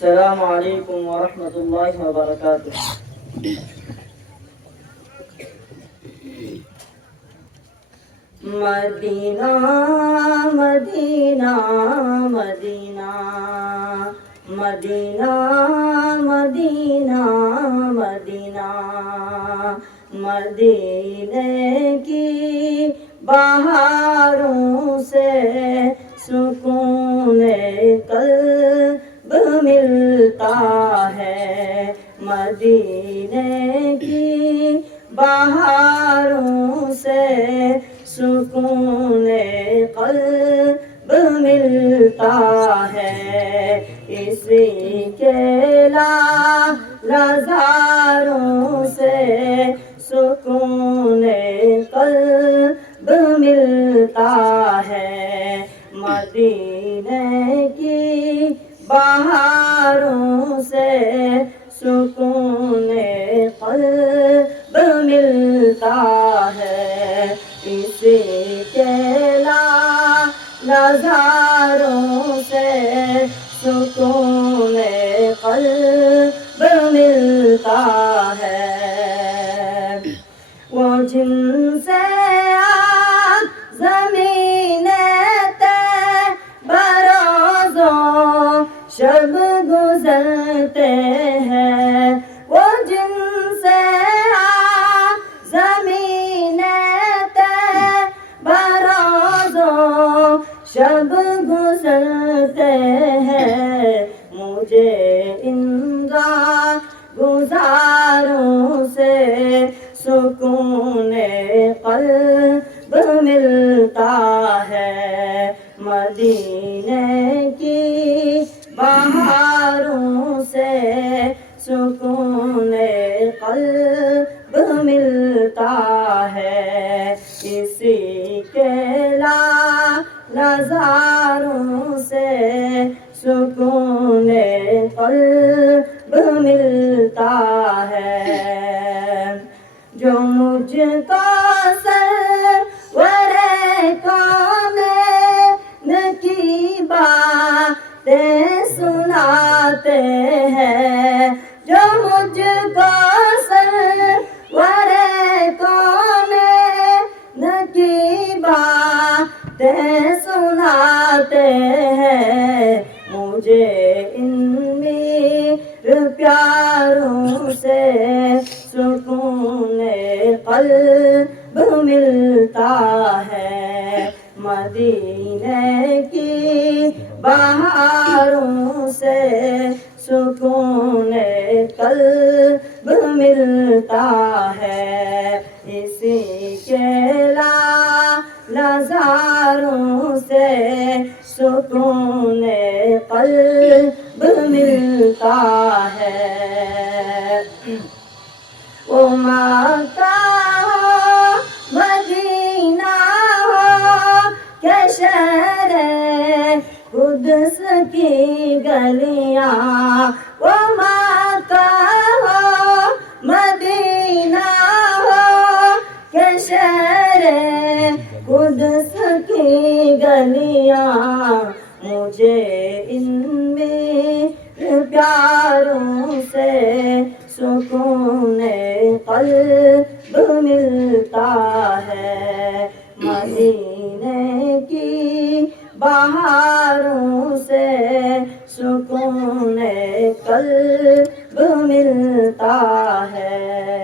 السلام علیکم ورحمۃ اللہ وبرکاتہ۔ مدینہ مدینہ مدینہ مدینہ مدینہ مدینہ، مدینے کی بہاروں سے سکون قلب ملتا ہے، مدینے کی بہاروں سے سکون قلب ملتا ہے، اسی کے لازاروں سے سکون قلب ملتا ہے، مدینے کی بہاروں سے سکون قلب ملتا ہے، اسی کے نظاروں سے سکون قلب ملتا ہے، وہ جن سے زمین بروزوں شب گزرتے ہیں، وہ جن سے زمین بروزوں شب گزرتے ہیں، مجھے ان گزاروں سے سکون قلب ملتا ہے، مدینے کی بہاروں سے سکون قلب ملتا ہے، اسی کے نظاروں سے سکون قلب ملتا ہے، جو مجھ کو سرور کونین کی باتیں سناتے ہیں، جو مجھ کو سرور کونین کی باتیں سناتے ہیں، مجھے ان میر پیاروں سے سکون قلب ملتا ہے، مدینے کی بہاروں سے سکون قلب ملتا ہے، اسی کے نظاروں سے سکون قلب ملتا ہے، وہ مکہ ہو مدینہ ہو کہ شہر قدس کی گلیاں، وہ مکہ ہو مدینہ ہو کہ شہر قدس کی گلیاں، مجھے ان میں پیاروں سے سکون قلب ملتا ہے، مدینے کی بہاروں سے سکون قلب ملتا ہے۔